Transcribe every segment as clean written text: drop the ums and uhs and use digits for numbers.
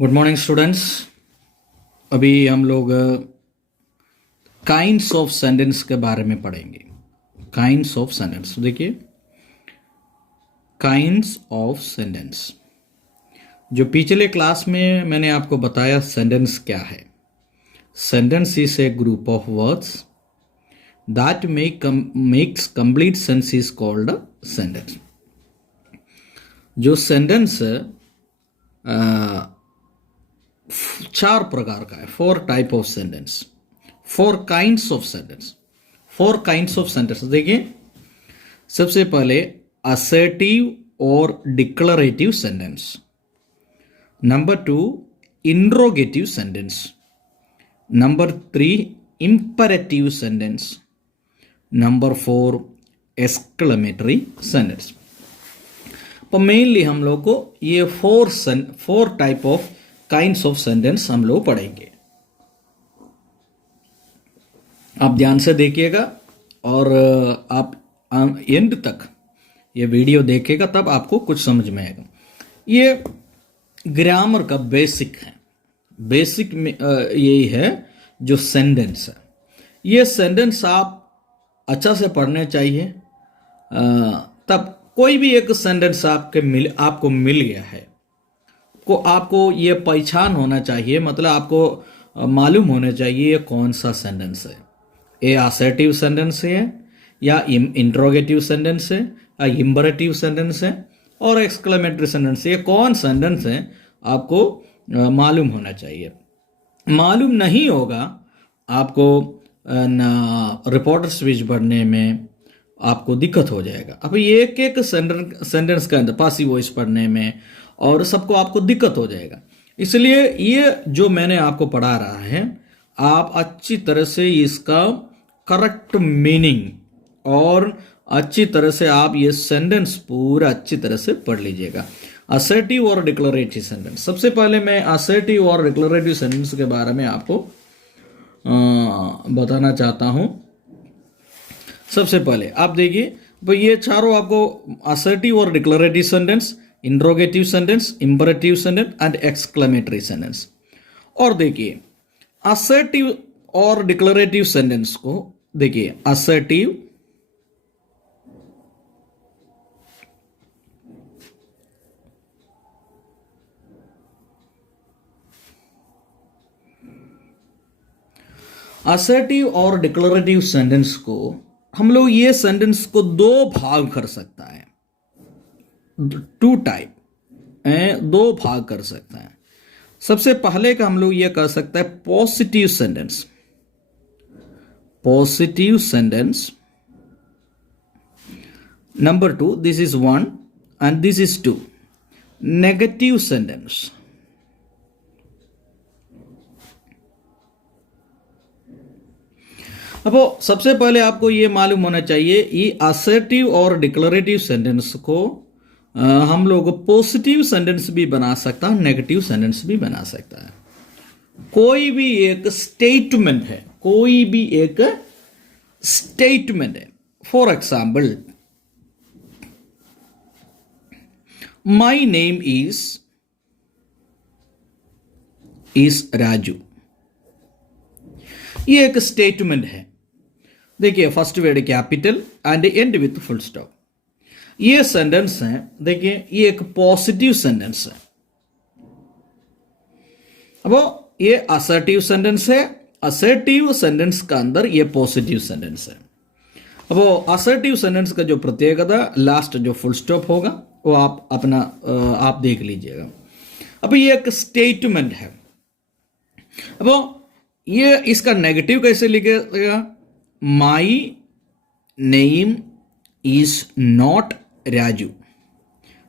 Good morning students. अभी हम लोग काइंड्स ऑफ सेंटेंस के बारे में पढ़ेंगे। काइंड्स ऑफ सेंटेंस देखिए, काइंड्स ऑफ सेंटेंस जो पिछले क्लास में मैंने आपको बताया सेंटेंस क्या है। Sentence is a group of words that makes complete sense is called sentence. जो सेंटेंस चार प्रकार का है, 4 type of sentence, 4 kinds of sentence. 4 kinds of sentence देखिए, सबसे पहले असर्टिव और declarative sentence. Number 2 interrogative sentence. Number 3 imperative sentence. Number 4 exclamatory sentence. तो मेनली हम लोग को ये 4 type of kinds of sentence हम लोग पढ़ेंगे। आप ध्यान से देखिएगा और आप एंड तक ये वीडियो देखिएगा, तब आपको कुछ समझ में आएगा। ये ग्रामर का बेसिक है। बेसिक में यही है जो सेंटेंस है। ये सेंटेंस आप अच्छा से पढ़ने चाहिए, तब कोई भी एक सेंटेंस आपको मिल गया है, आपको ये पहचान होना चाहिए, मतलब आपको मालूम होना चाहिए कौन सा सेंटेंस है। ये असर्टिव सेंटेंस है या इंट्रोगेटिव सेंटेंस है या इंपेरेटिव सेंटेंस है और एक्सक्लेमेटरी सेंटेंस है। ये कौन सेंटेंस है आपको मालूम होना चाहिए। मालूम नहीं होगा आपको रिपोर्टर स्पीच पढ़ने में आपको दिक्कत हो जाएगा। अब एक एक सेंटेंस के अंदर पासिव वॉइस पढ़ने में और सबको आपको दिक्कत हो जाएगा। इसलिए ये जो मैंने आपको पढ़ा रहा है, आप अच्छी तरह से इसका करेक्ट मीनिंग और अच्छी तरह से आप ये सेंटेंस पूरा अच्छी तरह से पढ़ लीजिएगा। असर्टिव और डिक्लरेटिव सेंटेंस। सबसे पहले मैं असर्टिव और डिक्लरेटिव सेंटेंस के बारे में आपको बताना चाहता हूं। सबसे पहले आप देखिए, तो ये चारों आपको असर्टिव और declarative sentence, interrogative sentence, imperative sentence and exclamatory sentence. और देखिए असर्टिव और डिक्लरेटिव सेंटेंस को देखिए, असर्टिव असर्टिव और डिक्लरेटिव सेंटेंस को हम लोग ये सेंटेंस को 2 भाग कर सकता है। 2 टाइप, 2 भाग कर सकता है। सबसे पहले का हम लोग ये कर सकता है positive sentence. Positive sentence. Number 2, this is 1 and this is 2। Negative sentence. अब सबसे पहले आपको ये मालूम होना चाहिए, ये असर्टिव और डिक्लरेटिव सेंटेंस को हम लोग पॉजिटिव सेंटेंस भी बना सकता है, नेगेटिव सेंटेंस भी बना सकता है। कोई भी एक स्टेटमेंट है, कोई भी एक स्टेटमेंट है। For example, my name is Raju. ये एक स्टेटमेंट है। देखिए, first word capital and and with full stop. ये सेंटेंस है, देखिए ये एक पॉजिटिव सेंटेंस है। अब ये असर्टिव सेंटेंस है। असर्टिव सेंटेंस का अंदर ये पॉजिटिव सेंटेंस है। अब असर्टिव सेंटेंस का जो प्रत्येकता, लास्ट जो फुल स्टॉप होगा वो आप अपना आप देख लीजिएगा। अब ये एक स्टेटमेंट है। अब ये इसका नेगेटिव कैसे लिखेगा? माई नेम इज नॉट राजू।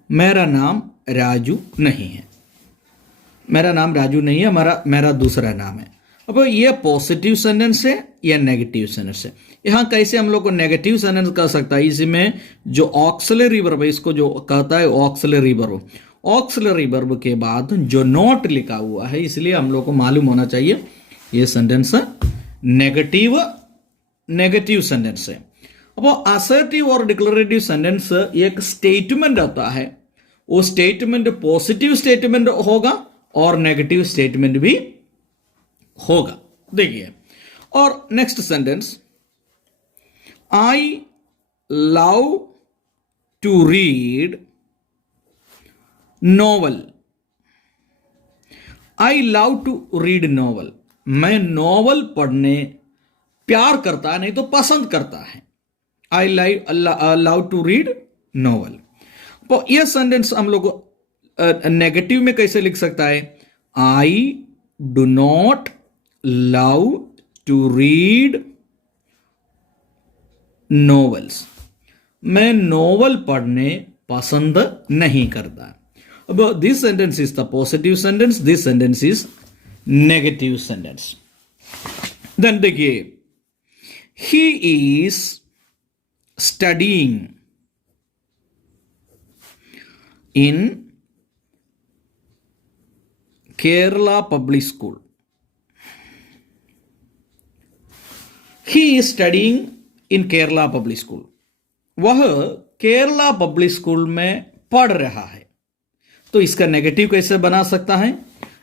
मेरा नाम राजू नहीं है। मेरा नाम राजू नहीं है, मेरा दूसरा नाम है। अब ये पॉजिटिव सेंटेंस है या नेगेटिव सेंटेंस है? यहां कैसे हम लोग को नेगेटिव सेंटेंस कर सकता है? इसमें जो ऑक्सिलरी वर्ब है, इसको जो कहता है ऑक्सिलरी वर्ब, ऑक्सिलरी वर्ब के बाद जो नॉट लिखा हुआ है, इसलिए हम लोग को मालूम होना चाहिए ये सेंटेंस नेगेटिव सेंटेंस है। अब असर्टिव और डिक्लरेटिव सेंटेंस एक स्टेटमेंट आता है। वो स्टेटमेंट पॉजिटिव स्टेटमेंट होगा और नेगेटिव स्टेटमेंट भी होगा। देखिए, और next sentence, I love to read novel. I love to read novel, मैं नॉवल पढ़ने प्यार करता है, नहीं तो पसंद करता है। I love to read novel. तो यह सेंटेंस हम लोग नेगेटिव में कैसे लिख सकता है? I do not love to read novels, मैं नॉवल पढ़ने पसंद नहीं करता। अब this sentence is the positive sentence, this sentence is negative sentence. Then देखिए, he is studying in Kerala public school. He is studying in Kerala public school, वह Kerala public school में पढ़ रहा है। तो इसका नेगेटिव कैसे बना सकता है?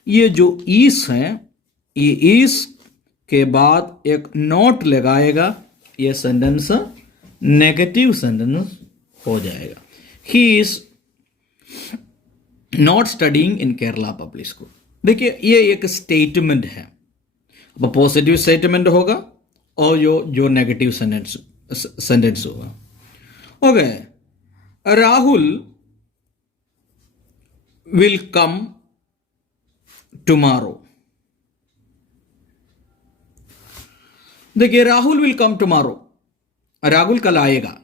ये जो इस है, ये इस के बाद एक नोट लगाएगा, ये सेंटेंस नेगेटिव सेंटेंस हो जाएगा। He is not studying in Kerala public school. देखिए, ये एक स्टेटमेंट है। अब पॉजिटिव स्टेटमेंट होगा और जो नेगेटिव सेंटेंस होगा। Okay, Rahul will come tomorrow. देखिए, Rahul will come tomorrow, Rahul कल आएगा।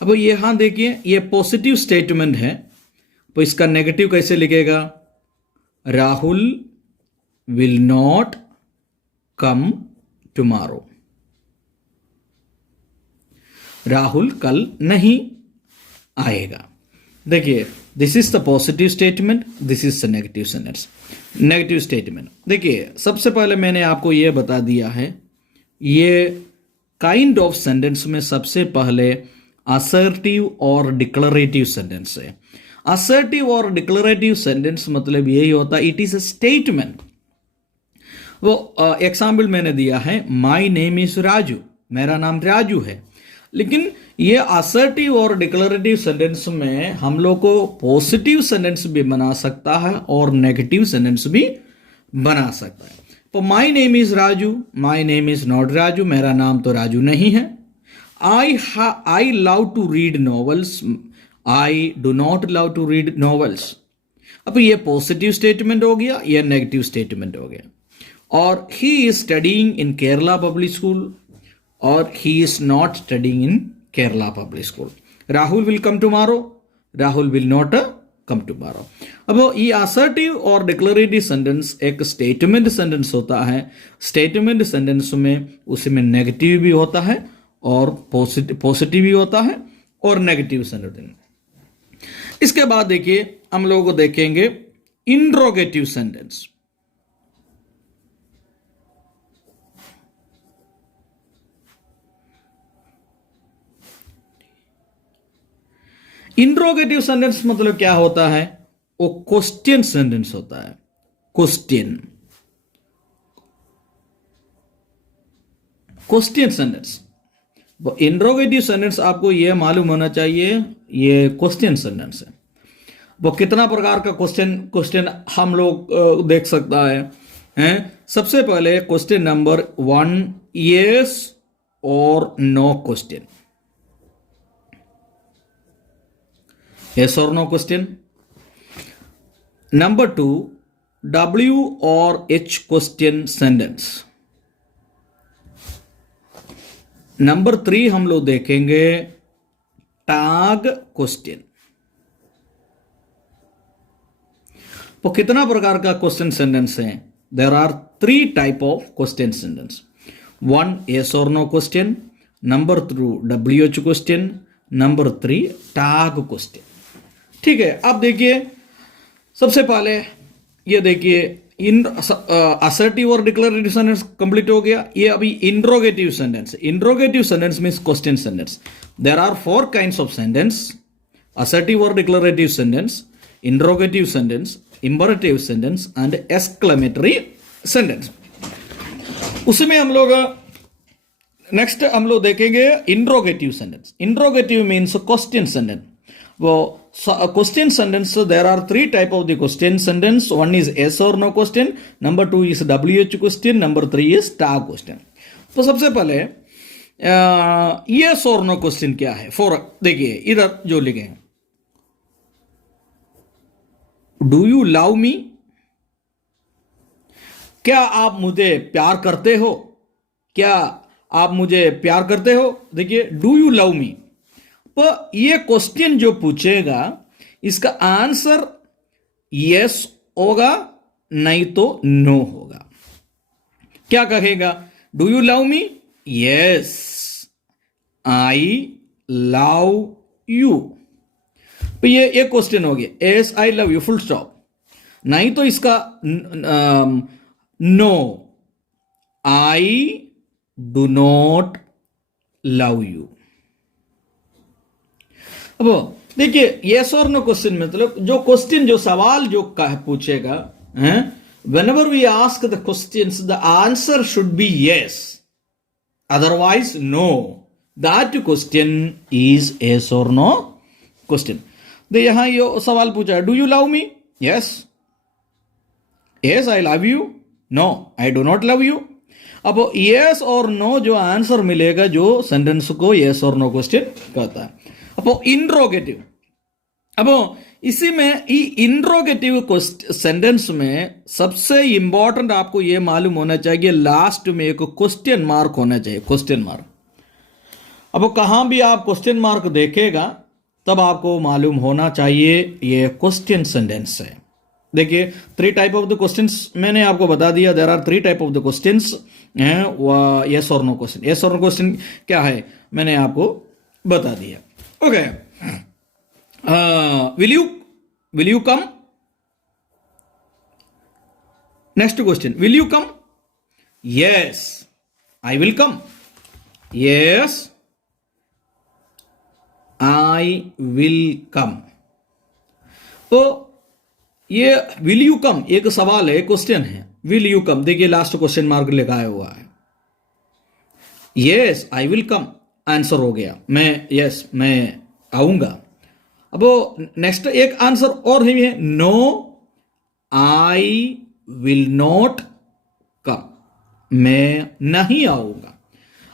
अब यहां देखिए, ये पॉजिटिव स्टेटमेंट है, तो इसका नेगेटिव कैसे लिखेगा? Rahul will not come tomorrow, Rahul कल नहीं आएगा। देखिए, this is the positive statement, this is the negative sentence. Negative statement, देखिए सबसे पहले मैंने आपको यह बता दिया है, ये काइंड ऑफ सेंटेंस में सबसे पहले असर्टिव और डिक्लरेटिव सेंटेंस है। असर्टिव और डिक्लरेटिव सेंटेंस मतलब यही होता है, इट इज अ स्टेटमेंट। वो एग्जाम्पल मैंने दिया है, माई नेम इज राजू, मेरा नाम राजू है। लेकिन ये असर्टिव और डिक्लरेटिव सेंटेंस में हम लोग को पॉजिटिव सेंटेंस भी बना सकता है और नेगेटिव सेंटेंस भी बना सकता है। तो my name is Raju, my name is not Raju, मेरा नाम तो राजू नहीं है। I love to read novels, I do not love to read novels. अब ये पॉजिटिव स्टेटमेंट हो गया, यह नेगेटिव स्टेटमेंट हो गया। और ही is studying in Kerala public school, और he is not studying in Kerala public school. Rahul will come tomorrow, Rahul will not come tomorrow. अब ये assertive और declarative सेंटेंस एक स्टेटमेंट सेंटेंस होता है। स्टेटमेंट सेंटेंस में उसमें नेगेटिव भी होता है और पॉजिटिव भी होता है और नेगेटिव सेंटेंस। इसके बाद देखिए, हम लोगों को देखेंगे इंट्रोगेटिव सेंटेंस। इंट्रोगेटिव सेंटेंस मतलब क्या होता है? वो क्वेश्चन सेंटेंस होता है। Question sentence. वो इंट्रोगेटिव सेंटेंस आपको यह मालूम होना चाहिए, ये क्वेश्चन सेंटेंस है। वो कितना प्रकार का क्वेश्चन हम लोग देख सकता है? सबसे पहले क्वेश्चन नंबर 1, यस और no question, yes or no question. Number 2, W or H question sentence. Number 3 हम लोग देखेंगे टैग क्वेश्चन। तो कितना प्रकार का क्वेश्चन सेंटेंस है? There are 3 type of question sentence. 1, yes or no question. Number 2, WH question. Number 3, tag question. ठीक है, अब देखिए सबसे पहले ये देखिए, असर्टिव और डिक्लेरेटिव सेंटेंस कंप्लीट हो गया। ये अभी interrogative sentence. Interrogative sentence means question sentence. There are 4 kinds of sentence: assertive और declarative sentence, interrogative sentence, imperative sentence and exclamatory sentence. उसमें हम लोग नेक्स्ट हम लोग देखेंगे interrogative sentence. Interrogative means question sentence. वो question sentence, there are 3 type of the question sentence. One is yes or no question, number 2 is WH question, number 3 is tag question. तो सबसे पहले yes or no क्वेश्चन क्या है? For देखिए इधर जो लिखे हैं, डू यू लव मी, क्या आप मुझे प्यार करते हो? क्या आप मुझे प्यार करते हो? देखिए डू यू लव मी, तो ये क्वेश्चन जो पूछेगा इसका आंसर यस होगा, नहीं तो नो होगा। क्या कहेगा? Do you love me? Yes I love you. तो ये क्वेश्चन हो गया, yes I love you, full stop. नहीं तो इसका no, I do not love you. अब देखिए यस और नो क्वेश्चन मतलब जो क्वेश्चन, जो सवाल जो पूछेगा, whenever we ask the questions, the answer should be yes, otherwise no. That question is yes or no question. तो यहां ये सवाल पूछा, do you love me? Yes, yes I love you, no I do not love you. अब yes और no जो answer मिलेगा, जो सेंटेंस को यस और नो क्वेश्चन कहता है। अब इंट्रोगेटिव, अब इसी में इंट्रोगेटिव सेंटेंस में सबसे इंपॉर्टेंट आपको यह मालूम होना चाहिए, लास्ट में एक क्वेश्चन मार्क होना चाहिए, क्वेश्चन मार्क। अब कहां भी आप क्वेश्चन मार्क देखेगा तब आपको मालूम होना चाहिए ये क्वेश्चन सेंटेंस है। देखिए 3 टाइप ऑफ द क्वेश्चंस मैंने आपको बता दिया, there are 3 type of the questions हैं, यस और नो क्वेश्चन। यस और नो क्वेश्चन क्या है मैंने आपको बता दिया। Okay, will you come? Next question, will you come? Yes I will come, yes I will come। तो ये विल यू कम एक सवाल है, क्वेश्चन है, विल यू कम। देखिए लास्ट क्वेश्चन मार्क लगाया हुआ है, yes I will come answer हो गया, मैं यस मैं आऊंगा। अब नेक्स्ट एक आंसर और है, no I will not come, मैं नहीं आऊंगा।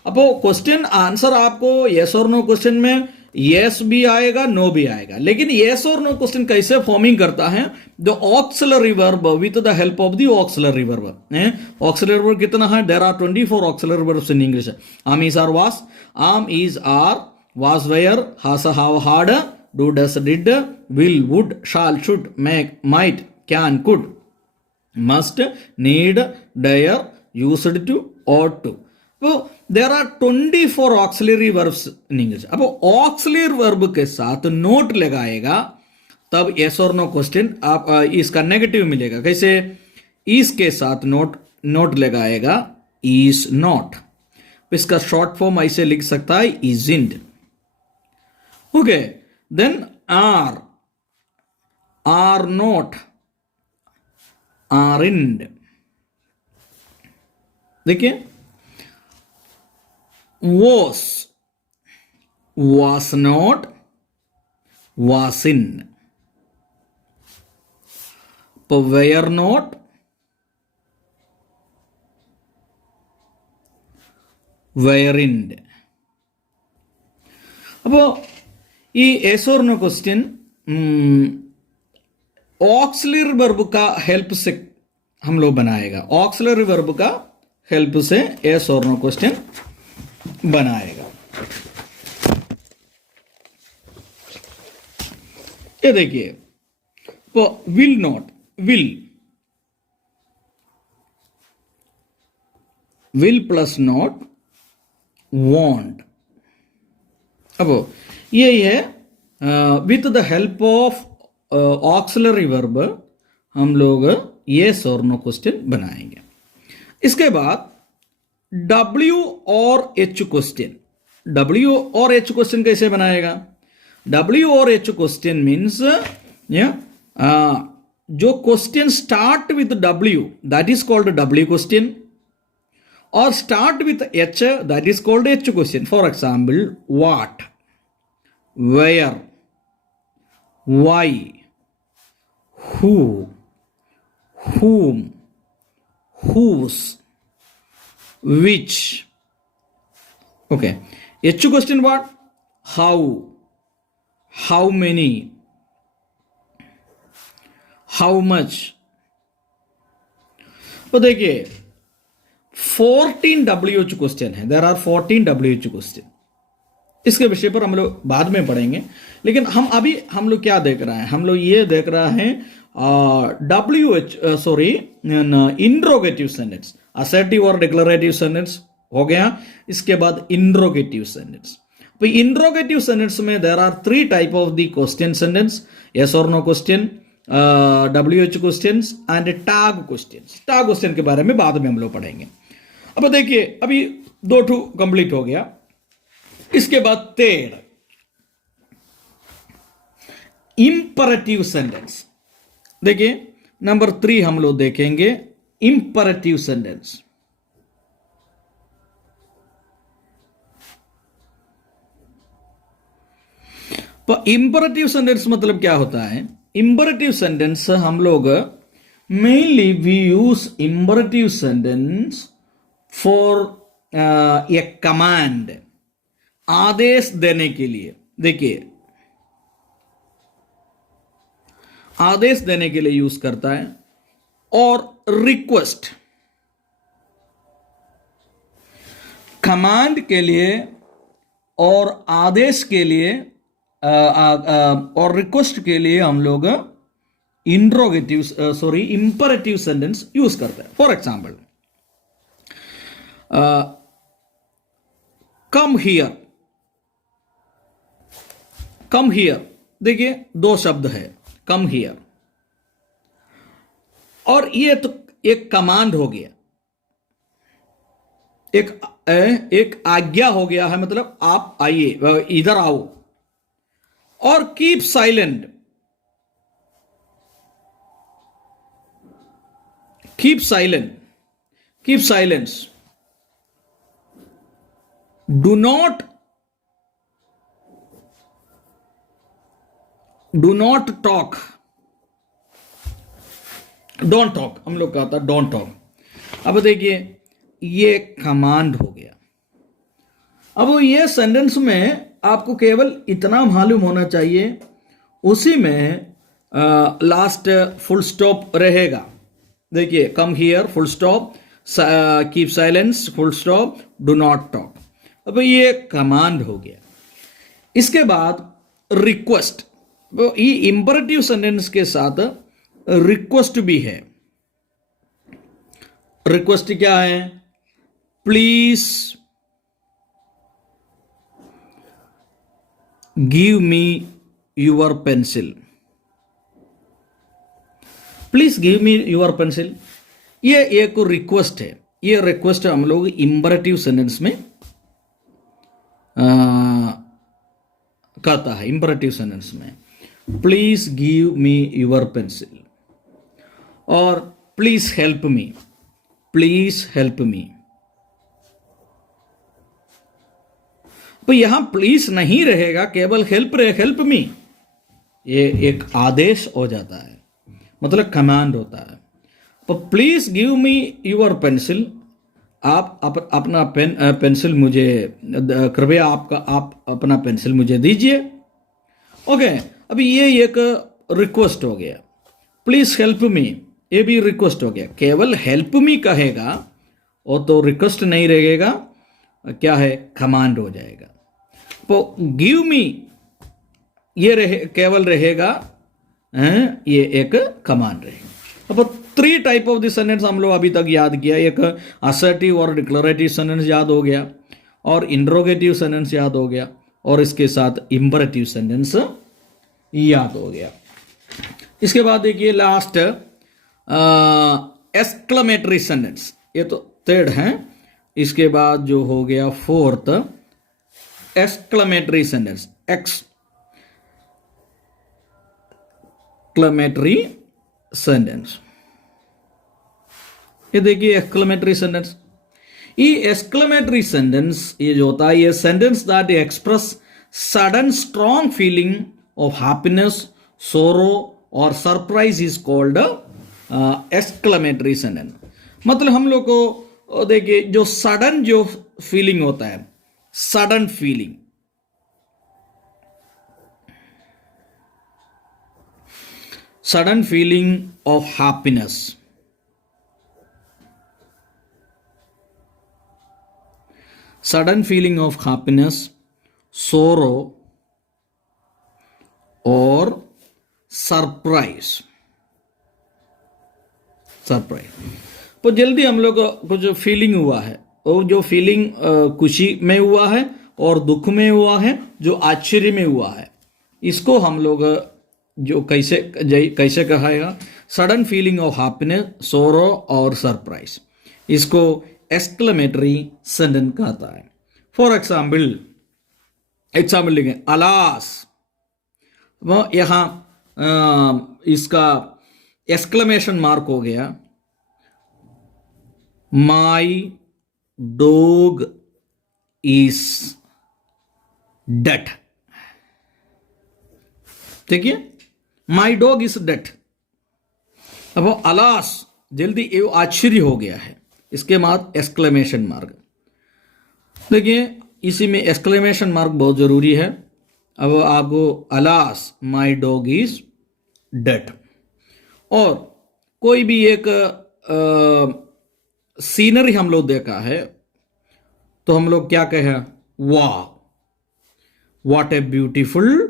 अब क्वेश्चन आंसर आपको यस और नो क्वेश्चन में यस भी आएगा, नो भी आएगा, लेकिन यस और नो क्वेश्चन कैसे फॉर्मिंग करता है? The auxiliary verb with the help of the auxiliary verb. Auxiliary verb कितना है? There are 24 auxiliary verbs in English. Am is are was, am is are, was were, has have had, do does did, will would, shall should, may might, can could, must need, dare, used to, ought to। तो there are 24 auxiliary verbs in English. अब auxiliary verb के साथ not लगाएगा तब yes और no question आप इसका negative मिलेगा। कैसे? इस के साथ नोट लगाएगा, इज नॉट। इसका शॉर्ट फॉर्म ऐसे लिख सकता है, isn't. Okay, then are not, aren't. देखिए was not, wasn't। were not, weren't। अब ये एस और नो क्वेश्चन ऑक्सिलरी वर्ब का हेल्प से हम लोग बनाएगा, ऑक्सिलरी वर्ब का हेल्प से एस और नो क्वेश्चन बनाएगा। ये देखिए, will not, will plus not, want. अब ये है with the help of auxiliary verb हम लोग यस और नो क्वेश्चन बनाएंगे। इसके बाद W और H क्वेश्चन। W और H क्वेश्चन कैसे बनाएगा? W और H क्वेश्चन मीन्स जो question start with W, that is called W question, और start with H, that is called H question. For example, what, where, why, who, whom, whose, which. Okay. H question what? How many, how much. तो देखिए 14 WH question है. There are 14 WH question. इसके विषय पर हम लोग बाद में पढ़ेंगे, लेकिन हम लोग क्या देख रहे हैं? हम लोग ये देख रहे हैं इंट्रोगेटिव सेंटेंस. असर्टिव और डिक्लेरेटिव सेंटेंस हो गया. इसके बाद इंट्रोगेटिव सेंटेंस. तो इंट्रोगेटिव सेंटेंस में there are 3 type of the question sentence: yes और no question, WH question and tag question. Tag question के बारे में बाद में हम लोग पढ़ेंगे. अब देखिए, अभी 2 कंप्लीट हो गया. इसके बाद थर्ड, इंपरेटिव सेंटेंस. देखिए नंबर 3 हम लोग देखेंगे, इंपरेटिव सेंटेंस. तो इंपरेटिव सेंटेंस मतलब क्या होता है? इंपरेटिव सेंटेंस हम लोग mainly we use imperative sentence for a command, आदेश देने के लिए. देखिए आदेश देने के लिए यूज करता है, और रिक्वेस्ट, कमांड के लिए और आदेश के लिए और रिक्वेस्ट के लिए हम लोग इंपरेटिव सेंटेंस यूज करते हैं. For example, come here. Come here, देखिए 2 शब्द है, कम हियर, और ये तो एक कमांड हो गया, एक आज्ञा हो गया है, मतलब आप आइए, इधर आओ. और keep silent, keep silent, keep silence. Do not talk, don't talk. हम लोग कहा था डोंट टॉक. अब देखिए ये कमांड हो गया. अब ये सेंटेंस में आपको केवल इतना मालूम होना चाहिए, उसी में लास्ट फुल स्टॉप रहेगा. देखिए, come here full stop, keep silence full stop, do not talk. अब ये कमांड हो गया. इसके बाद रिक्वेस्ट. ये इंपरेटिव सेंटेंस के साथ रिक्वेस्ट भी है. रिक्वेस्ट क्या है? Please give me your pencil. Please give me your pencil, ये एक रिक्वेस्ट है. ये रिक्वेस्ट हम लोग इंपरेटिव सेंटेंस में कहता है. इंपरेटिव सेंटेंस में please give me your pencil, और please help me, please help me. तो यहां प्लीज नहीं रहेगा, केवल हेल्प मी. ये एक आदेश हो जाता है, मतलब कमांड होता है. तो please give me your pencil, आप अपना पेंसिल मुझे, कृपया आप अपना पेंसिल मुझे दीजिए. ओके. अभी ये एक रिक्वेस्ट हो गया. प्लीज हेल्प मी, ये भी रिक्वेस्ट हो गया. केवल हेल्प मी कहेगा वो तो रिक्वेस्ट नहीं रहेगा, क्या है? कमांड हो जाएगा. तो गिव मी ये केवल रहेगा, ये एक कमांड रहेगा. अब 3 टाइप ऑफ द सेंटेंस हम लोग अभी तक याद किया. एक असर्टिव और डिक्लेरेटिव सेंटेंस याद हो गया, और इंट्रोगेटिव सेंटेंस याद हो गया, और इसके साथ इंपरेटिव सेंटेंस याद हो गया. इसके बाद देखिए लास्ट एक्सक्लेमेटरी सेंटेंस. ये तो थर्ड है. इसके बाद जो हो गया 4th, exclamatory sentence. Exclamatory sentence. ये देखिए एक्सक्लेमेटरी सेंटेंस। ये एक्सक्लेमेटरी सेंटेंस ये जो होता है, ये sentence that express sudden strong feeling of happiness, सोरो और surprise is called exclamatory sentence. मतलब हम लोग को देखिए जो सडन जो फीलिंग होता है, sudden feeling, sudden feeling of happiness, sudden feeling of happiness, sorrow or surprise। तो जल्दी हम लोग को जो फीलिंग हुआ है, वो जो फीलिंग खुशी में हुआ है और दुख में हुआ है, जो आश्चर्य में हुआ है, इसको हम लोग जो कैसे कहेगा, सडन फीलिंग ऑफ हैप्पीनेस, सोरो और सरप्राइज, इसको एक्सक्लेमेटरी सेंटेंस कहता है। फॉर एग्जाम्पल लिखें अलास, वो यहां इसका एक्सक्लेमेशन मार्क हो गया, माई डॉग इज डेड। देखिए माई डॉग इज डेड। अब वो अलास जल्दी ये आश्चर्य हो गया है, इसके बाद एक्सक्लेमेशन मार्क। देखिए इसी में एक्सक्लेमेशन मार्क बहुत जरूरी है। अब आपको alas my dog is dead, और कोई भी एक सीनरी हम लोग देखा है तो हम लोग क्या कहें, वाह what a beautiful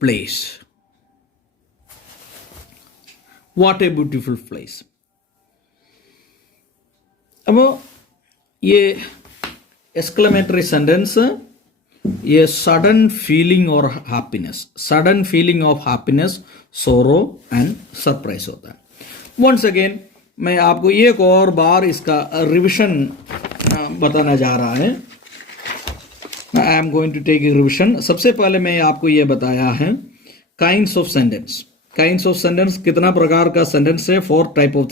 place, what a beautiful place. अब ये एक्सक्लेमेटरी सेंटेंस, ये सडन फीलिंग और happiness, sudden feeling of happiness, sorrow and surprise होता है। वंस अगेन मैं आपको एक और बार इसका रिविजन बताना जा रहा है। I am going to take a revision. सबसे पहले मैं आपको ये बताया है kinds of sentence. Kinds of sentence कितना प्रकार का सेंटेंस है, 4 type of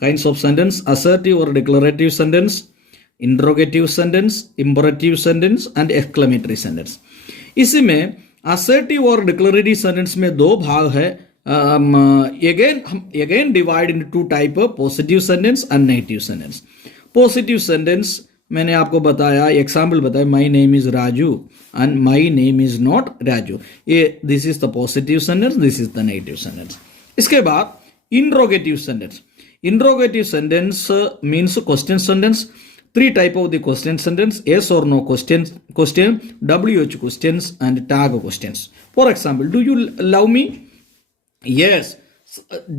kinds of sentence, assertive और declarative sentence, interrogative sentence, imperative sentence and exclamatory sentence. इसी में असर्टिव और डिक्लेरेटिव सेंटेंस में 2 भाग है। again divide into 2 type of positive sentence and negative sentence। Positive sentence मैंने आपको बताया, एग्जाम्पल बताया, my name is Raju and my name is not Raju. ये this is the positive sentence, this is the negative sentence. इसके बाद interrogative sentence. Interrogative sentence means question sentence. 3 type of the question sentence, yes or no question, WH questions and tag questions। For example, do you love me? Yes।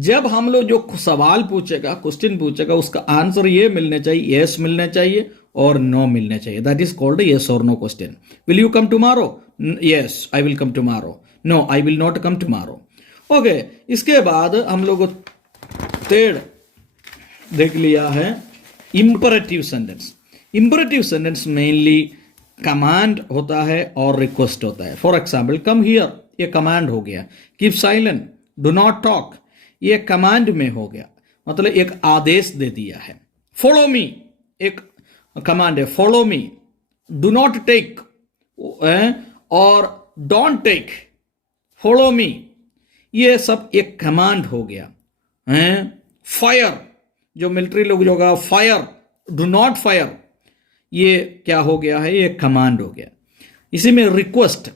जब हम लोग जो सवाल पूछेगा, question पूछेगा, उसका आंसर ये मिलने चाहिए, यस मिलने चाहिए और नो मिलने चाहिए। दैट इज कॉल्ड यस और no question. Will you come tomorrow? Yes I will come tomorrow. No I will not come tomorrow. Okay, इसके बाद हम लोग 3rd देख लिया है imperative sentence. Imperative sentence mainly command होता है और रिक्वेस्ट होता है। फॉर एग्जाम्पल कम हियर, ये कमांड हो गया। Keep silent, do not talk, ये कमांड में हो गया, मतलब एक आदेश दे दिया है। फॉलो मी एक कमांड है, follow me. Do not take और डोंट टेक, फॉलो मी, ये सब एक कमांड हो गया। फायर, जो मिलिट्री लोग जो होगा, फायर, डू नॉट फायर, ये क्या हो गया है, ये कमांड हो गया। इसी में request,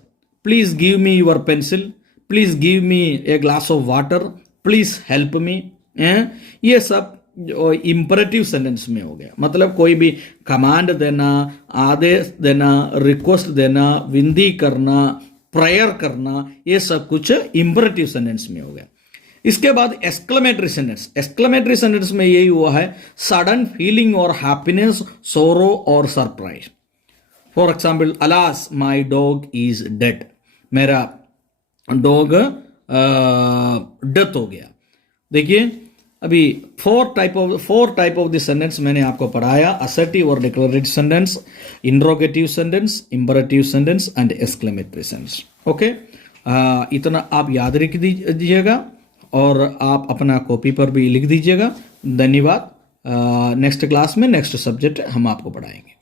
please give me your pencil, please give me a glass of water, please help मी, ये सब इंपरेटिव सेंटेंस में हो गया। मतलब कोई भी कमांड देना, आदेश देना, रिक्वेस्ट देना, विनती करना, प्रेयर करना, ये सब कुछ इंपरेटिव सेंटेंस में हो गया। इसके बाद एक्सक्लेमेटरी सेंटेंस। एक्सक्लेमेटरी सेंटेंस में यही हुआ है सडन फीलिंग और हैप्पीनेस, सोरो और surprise. For example alas my dog is dead, मेरा डॉग डेथ हो गया। देखिए अभी four type of the sentence मैंने आपको पढ़ाया, असर्टिव और declarative sentence, interrogative sentence, imperative sentence and exclamatory sentence. Okay, इतना आप याद रख दीजिएगा और आप अपना कॉपी पर भी लिख दीजिएगा। धन्यवाद। नेक्स्ट क्लास में नेक्स्ट सब्जेक्ट हम आपको पढ़ाएंगे।